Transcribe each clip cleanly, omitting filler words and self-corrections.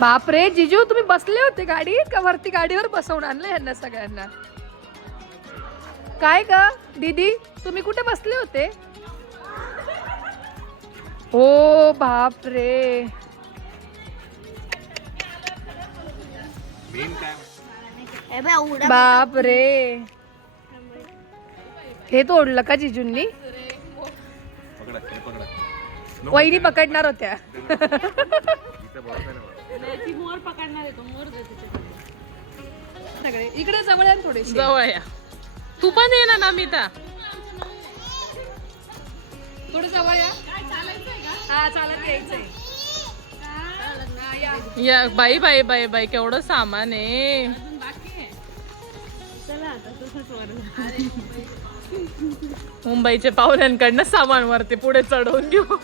बापरे जिजू तुम्ही बसले होते गाडीत का वरती गाडीवर बसवून आणलं यांना सगळ्यांना? काय ग दीदी तुम्ही कुठे बसले होते? ओ बापरे बापरे हे तोडलं का जिजूंनी? वहिनी पकडणार होत्या. इकडे जवळ आहे थोडी जवळ या. तू पण ये ना नमिता. थोडं जवळ या. हा चालत यायचंय. या बाई बाई बाई बाई केवढं सामान आहे. मुंबईचे पाहुण्यांकडनं सामान वरती पुढे चढवून घेऊ.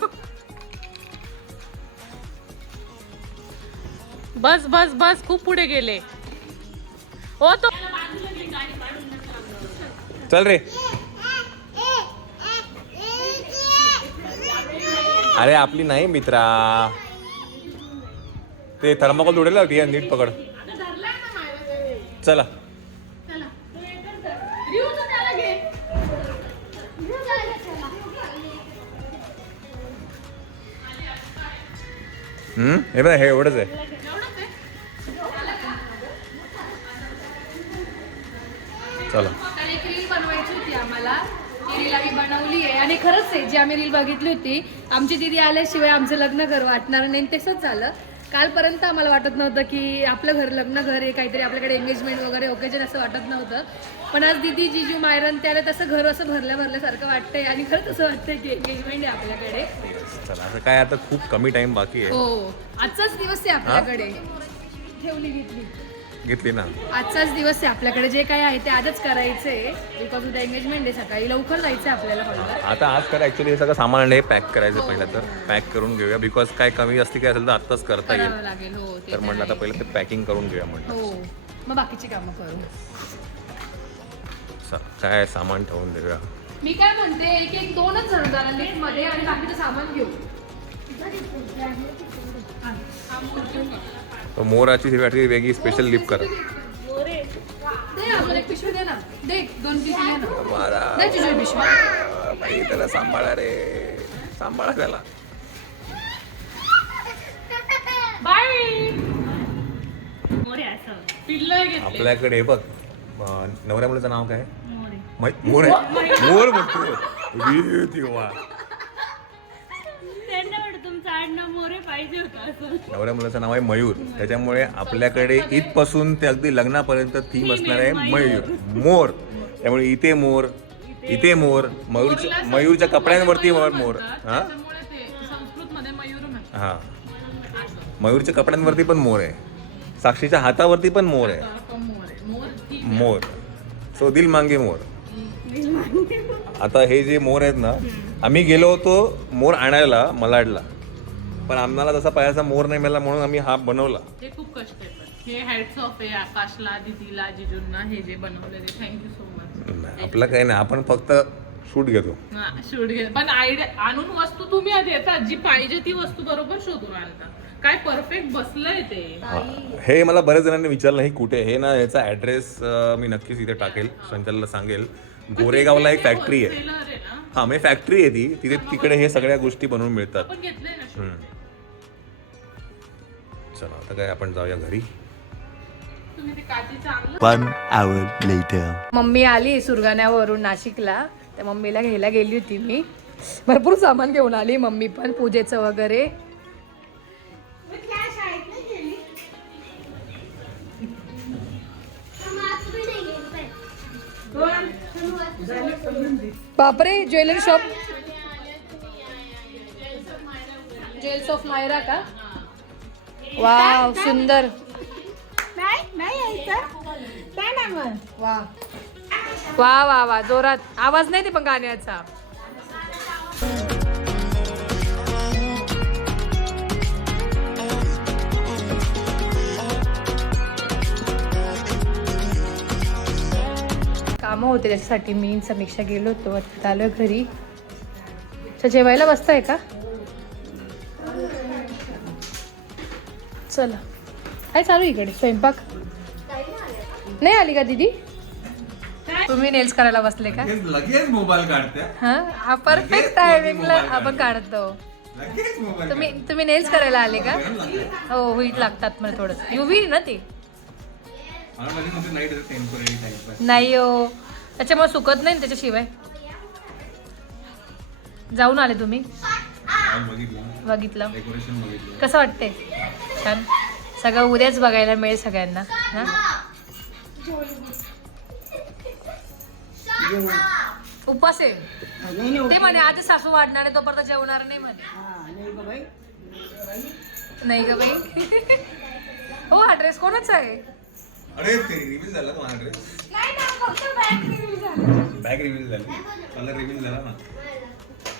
बस बस बस खूप पुढे गेले. हो तो चल रे. अरे आपली नाही मित्रा, ते थर्माकोल उडेल होती. नीट पकड. चला हे बघ हे एवढंच आहे. चला एक रील बनवायची होती आम्हाला, ती रील आम्ही बनवली आहे. आणि खरंच आहे जी आम्ही रील बघितली होती, आमची दीदी आल्याशिवाय आमचं लग्न घर वाटणार नाही. तसंच झालं. कालपर्यंत आम्हाला वाटत नव्हतं की आपलं घर लग्न घर आहे, काहीतरी आपल्याकडे एंगेजमेंट वगैरे ओकेजन असं वाटत नव्हतं. पण आज दीदी जिजू मायरन त्याला तसं घर असं भरल्यासारखं वाटतंय. आणि खरंच असं वाटतंय की एंगेजमेंट आहे आपल्याकडे. चला आता काय, आता खूप कमी टाइम बाकी आहे. हो आजचाच दिवस आहे आपल्याकडे. ठेवली घेतली ना. आजचाच दिवस आहे आपल्याकडे. जे काय आहे ते आजच करायचंय. बिकॉज उद्या एंगेजमेंट आहे. सकाळी लवकर जायचं आपल्याला. आता आज कर ऍक्च्युली हे सगळं सामान हे पॅक करायचं पहिलं, तर पॅक करून घेऊया. बिकॉज काय कमी असते काय असेल तर आत्ताच करता येईल लागेल. हो तर म्हणलं आता पहिलं ते पॅकिंग करून घेऊया म्हणलं. हो मग बाकीची कामं करू. काय सामान ठेवून देऊया. मी काय म्हणते एक एक दोनच जण जरा लिफ्ट मध्ये आणि बाकीचं सामान घेऊ. तो मोराची ही वेगळी स्पेशल लिफ्ट करा. दे आम्हाला एक पिशवी दे ना. दे 2 पिशवी दे ना. दे तुझी पिशवी. बाई त्याला सांभाळा रे, सांभाळा त्याला. बाय. आपल्याकडे हे बघ, नवऱ्या मुलीचं नाव काय? मोर आहे. मोर म्हणतो. नवऱ्या मुलाचं नाव आहे मयूर. त्याच्यामुळे आपल्याकडे इथपासून ते अगदी लग्नापर्यंत थीम असणार आहे मयूर, मोर. त्यामुळे इथे मोर, इथे मोर, मयूरच्या कपड्यांवरती मोर. हा हा मयूरच्या कपड्यांवरती पण मोर आहे. साक्षीच्या हातावरती पण मोर आहे. मोर. सो दिल मांगे मोर. आता हे जे मोर आहेत ना, आम्ही गेलो होतो मोर आणायला मलाडला, पण आम्हाला तसा पायाचा मोर नाही मिळाला म्हणून आम्ही हा बनवला. हे खूप कष्ट आहे. हे हॅट्स ऑफ आहे आकाशला, दीदीला, जिजूंना हे जे बनवलेले. Thank you so much. आपलं काही नाही, आपण फक्त शूट घेतो. शूट घे. पण आयडिया आणून वस्तू तुम्ही आधी येतात, जी पाहिजे ती वस्तू बरोबर शोधून आणता. काय परफेक्ट बसलंय ते. हे मला बऱ्याच जणांनी विचारलं ही कुठे. हे ना याचा ऍड्रेस मी नक्कीच इथे टाकेल, संचालनाला सांगेल. गोरेगावला एक फॅक्टरी आहे. हा म्हणजे फॅक्टरी आहे ती, तिथे तिकडे हे सगळ्या गोष्टी बनवून मिळतात. चला आता काय आपण जाऊया घरी. One hour later. मम्मी आली सुरगाण्यावरून नाशिकला. त्या मम्मीला घ्यायला गेली होती मी. भरपूर सामान घेऊन आली मम्मी पण, पूजेचं वगैरे. बापरे jewellery shop. Jewels of Myra का? वाव सुंदर. वा वा वा वा जोरात आवाज नाही ते पण गाण्याचा. कामं होते त्याच्यासाठी मी समीक्षा गेलो होतो. आता आलो घरी. जेवायला बसताय का? चला काय चालू आहे इकडे स्वयंपाक नाही आली का दीदी तुम्ही नेल्स करायला बसले का लगेच मोबाईल काढते हा परफेक्ट टायमिंगला आपण काढतो लगेच मोबाईल तुम्ही नेल्स करायला आले का हो हुईट लागतात मला थोडस युवी ना ते नाही हो त्याच्यामुळे सुकत नाही ना त्याच्याशिवाय जाऊन आले तुम्ही बघितलं कसं वाटतंय छान सगळं उद्याच बघायला मिळेल सगळ्यांना हा उपास आहे ते म्हणे आधी सासू वाढणार आहे तोपर्यंत जेवणार नाही म्हणे नाही ग बाई हो हा ड्रेस कोणाचा आहे अरे ते रिव्हील झाला तो हा ड्रेस बॅग रिव्हील झाली कलर रिव्हील झाला ना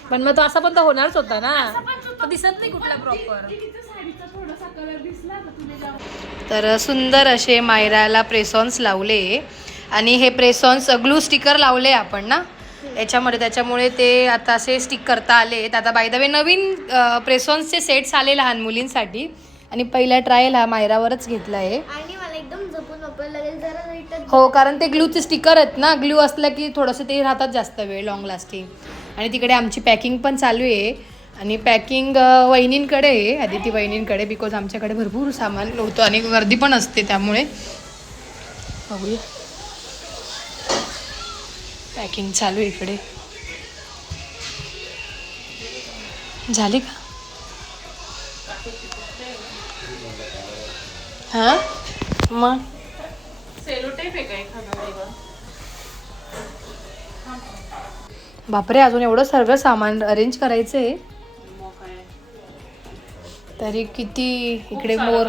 पण मग तो असा पण तर होणारच होता ना तो दिसत नाही कुठला प्रॉपर तर सुंदर असे मायराला प्रेसॉन्स लावले आणि हे प्रेसॉन्स ग्लू स्टिकर लावले आपण ना याच्यामध्ये त्याच्यामुळे ते आता असे स्टिक करता आलेत आता बाय द वे नवीन प्रेसॉन्सचे सेट्स आले लहान मुलींसाठी आणि पहिला ट्रायल हा मायरावरच घेतला आहे आणि मला एकदम जपून वापरायला लागेल जरा रिटर्न हो कारण ते ग्लूचे स्टिकर आहेत ना ग्लू असलं की थोडंसं ते राहतात जास्त वेळ लॉंग लास्टिंग आणि तिकडे आमची पॅकिंग पण चालू आहे आणि पॅकिंग वहिनींकडे आहे आदिती वहिनींकडे बिकॉज आमच्याकडे भरपूर सामान होतं आणि गर्दी पण असते त्यामुळे बघूया पॅकिंग चालू आहे इकडे झाली का हां मग सेलोटेप आहे का एखादा बापरे अजून एवढं सगळं सामान अरेंज करायचं आहे तरी किती इकडे मोर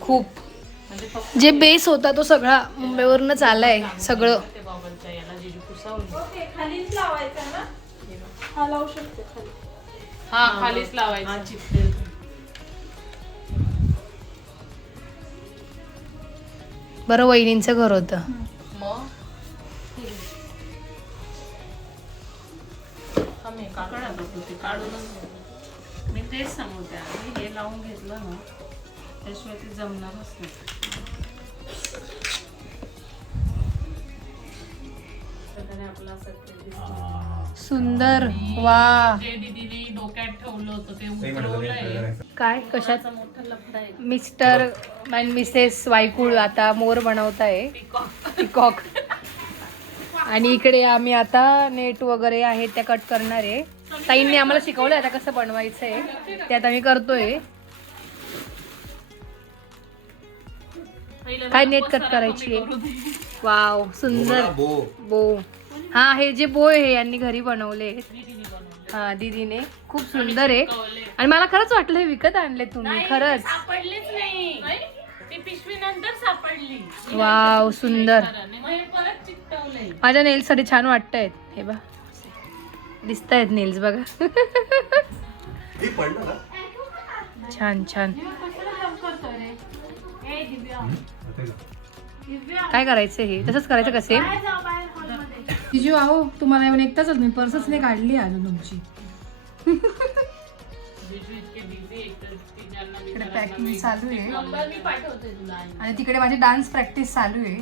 खूप जे बेस होता तो सगळा मुंबईवरूनच आलाय सगळं हा खालीच लावायचं बरं वहिनींचं घर होतं मग काढूनच मी तेच सांगते आम्ही हे लावून घेतलं ना त्याशिवाय ते जमणारच नाही सुंदर वा जे दीदीने डोक्यात ठेवलं होतं ते उतरवलंय काय कशात मोठं लफडं आहे मिस्टर अँड मिसेस वायकुळ आता मोर बनवताय पिकॉक आणि इकडे आम्ही आता नेट वगैरे आहे त्या कट करणार आहे ताईंनी आम्हाला शिकवलं आता कसं बनवायचं आहे ते आता मी करतोय काय नेट कट करायची आहे वाव सुंदर बो हा हे जे बो आहे यांनी घरी बनवले हा दीदीने खूप सुंदर आहे आणि मला खरंच वाटलं हे विकत आणले तुम्ही खरंच सापडलीच नाही ती पिशवी नंतर सापडली वाव सुंदर परत चिकटवलंय माझ्या नेल्स साठी छान वाटतायत हे बघ दिसत आहेत नेल्स बघा छान छान काय करायचं हे तसंच करायचं कसे जिजू आहो तुम्हाला येऊन एकटाच मी पर्सच नाही काढली अजून तुमची इकडे पॅकिंग चालू आहे आणि तिकडे माझी डान्स प्रॅक्टिस चालू आहे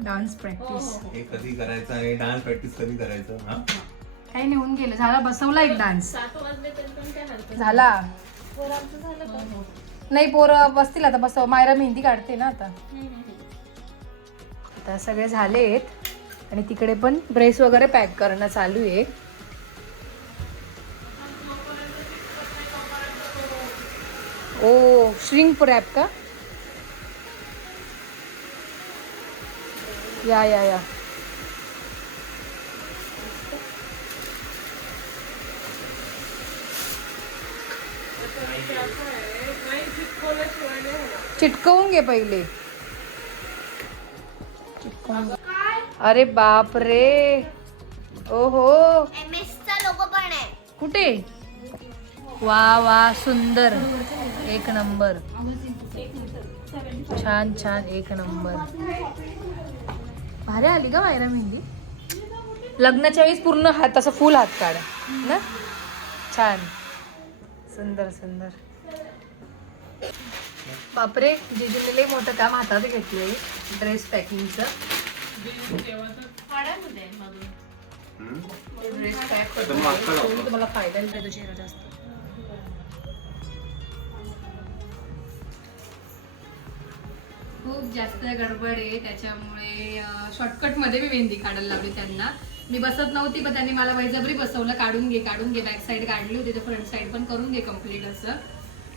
डान्स प्रॅक्टिस हे कधी करायचं आणि डान्स प्रॅक्टिस कधी करायचं हा काही नेऊन गेलं झाला बसवला एक डान्स झाला नाही पोरं बसतील आता बसव मायरा मेहंदी काढते ना आता सगळे झालेत आणि तिकडे पण ड्रेस वगैरे पॅक करणं चालू आहे ओ श्रिंक रॅप का या चिटकवून घे पहिले अरे बाप रे ओहो MS चा लोगो पण आहे कुठे वा वा सुंदर एक नंबर छान छान एक नंबर भारी आली का मायरा मेहंदी लग्नाच्या वेळेस पूर्ण हात असं फुल हात काढ ना छान सुंदर सुंदर बापरे जिजूने लई मोठं काम हातात घेतलंय ड्रेस पॅकिंगचं. ड्रेस पॅक करतो तुम्हाला फायदा देतो चेहरा जास्त. खूप जास्त गडबड आहे त्याच्यामुळे शॉर्टकटमध्ये मी मेहंदी काढायला लावली त्यांना. मी बसत नव्हती पण त्यांनी मला बळजबरी बसवलं. काढून घे बॅक साईड काढली होती तर फ्रंट साईड पण करून घे कम्प्लीट असं.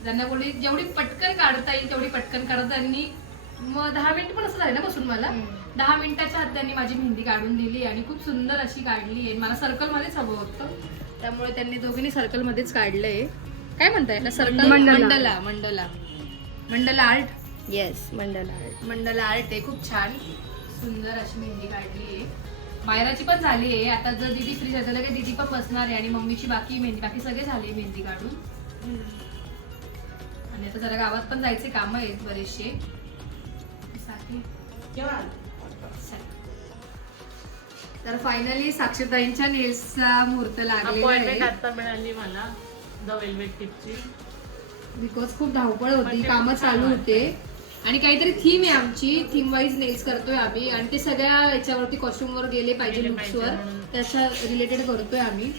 त्यांना बोलली जेवढी पटकन काढता येईल तेवढी पटकन काढत. त्यांनी मग 10 मिनिट पण असं झालं ना बसून मला. 10 मिनिटाच्या आत त्यांनी माझी मेहंदी काढून दिली आणि खूप सुंदर अशी काढली आहे. मला सर्कलमध्येच हवं होतं त्यामुळे त्यांनी दोघींनी सर्कलमध्येच काढलंय. काय म्हणताय ना सर्कल मंडला मंडला मंडला आर्ट. येस मंडला आर्ट आहे. खूप छान सुंदर अशी मेहंदी काढली आहे. मायराची पण झाली आहे. आता जर दीदी फ्री झालं की दीदी पण बसणार आहे आणि मम्मीची बाकी मेहंदी बाकी सगळे झाले मेहंदी काढून. आणि आता जरा गावात पण जायचे काम आहेत बरेचसे. तर फायनली साक्षीताईंच्या नेल्सचा मुहूर्त लागलेला अपॉइंटमेंट आहे. आता मिळाली मला द वेल्वेट टिपची. बिकॉज खूप धावपळ होती कामं चालू होते आणि काहीतरी थीम आहे आमची. थीम वाईज नेल्स करतोय आम्ही आणि ते सगळ्या याच्यावरती कॉस्ट्युमवर गेले पाहिजे लुक्सवर त्याच्या रिलेटेड करतोय आम्ही.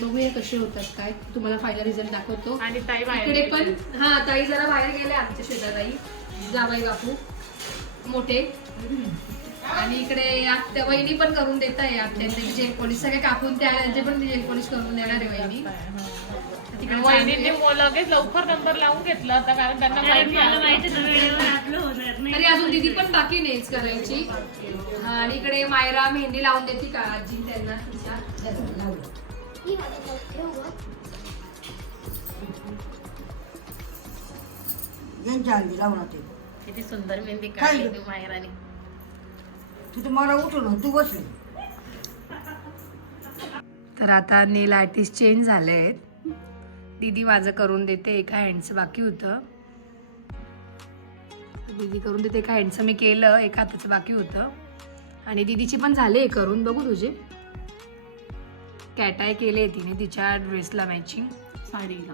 बघूया कसे होतात काय तुम्हाला फायनल रिझल्ट दाखवतो. आणि ताई बाहेर इकडे पण गेली. हा ताई जरा बाहेर गेले आमच्या शेजाराई जाबाई बापू मोठे. आणि इकडे आत्या वहिनी पण करून देत आहे. आत्यांचे जेल पॉलिश सगळे कापून त्या त्यांचे पण जेल पॉलिश करून देणार आहे वहिनी. तिकडे वहिनींनी लगेच लवकर नंबर लावून घेतला होता कारण त्यांना माहिती तरी अजून दीदी पण बाकी नेल्स करायची. आणि इकडे मायरा मेहंदी लावून देते का आजी त्यांना तिच्या. किती सुंदर मेहंदी काढली तू माहेराने. तू तर मला उठवलं तू बसली. तर आता नेल आर्टिस्ट चेंज झाले आहेत. दीदी माझं करून देते. एका हँडचं बाकी होतं. दीदी करून देते. एका हँडचं मी केलं. एका हाताचं बाकी होतं. आणि दीदीचे पण झाले करून. बघू तुझे कॅटाय केले तिने तिच्या ड्रेसला मॅचिंग साडीला.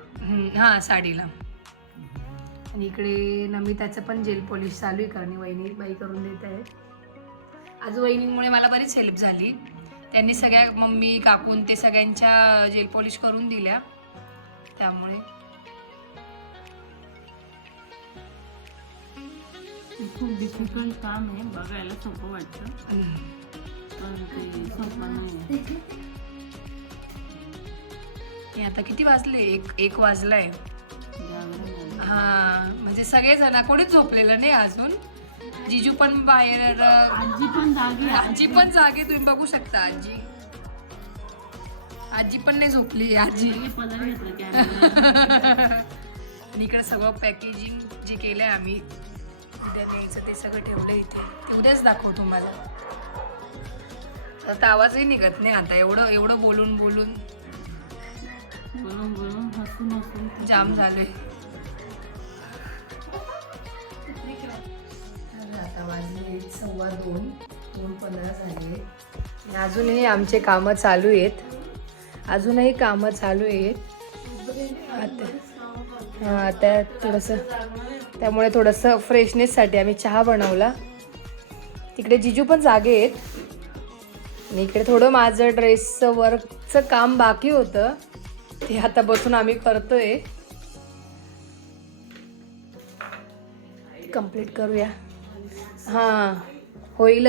हां साडीला. आणि इकडे नमिताचं पण जेल पॉलिश चालू आहे कारण वहिनी बाई करून देत आहे. आज वहिनींमुळे मला बरीच हेल्प झाली. त्यांनी सगळ्या मम्मी काकून ते सगळ्यांच्या जेल पॉलिश करून दिल्या त्यामुळे. खूप डिफिकल्ट काम आहे. बघायला सोपं वाटतं पण ते सोपं नाही. हे आता किती वाजले? एक वाजलाय. हा म्हणजे सगळेजण कोणीच झोपलेलं नाही अजून. जिजू पण बाहेर. आजी पण जागी. आजी पण जागे तुम्ही बघू शकता. आजी पण नाही झोपली. आजी पदर घेतलं कॅमेरा. आणि इकडे सगळं पॅकेजिंग जे केलंय आम्ही उद्या न्यायचं ते सगळं ठेवलं इथे. ते उद्याच दाखवतो तुम्हाला. आता आवाजही निघत नाही आता एवढं बोलून बोलून हसून जाम झालोय. आता वाजले 2:15 झाले. अजूनही आमचे कामं चालू आहेत. आता थोडंसं त्यामुळे थोडंसं फ्रेशनेससाठी आम्ही चहा बनवला. तिकडे जिजू पण जागे आहेत. आणि इकडे थोडं माझं ड्रेसचं वर्कचं काम बाकी होतं ते आता बसून आम्ही करतोय. कंप्लीट करूया. हां होईल.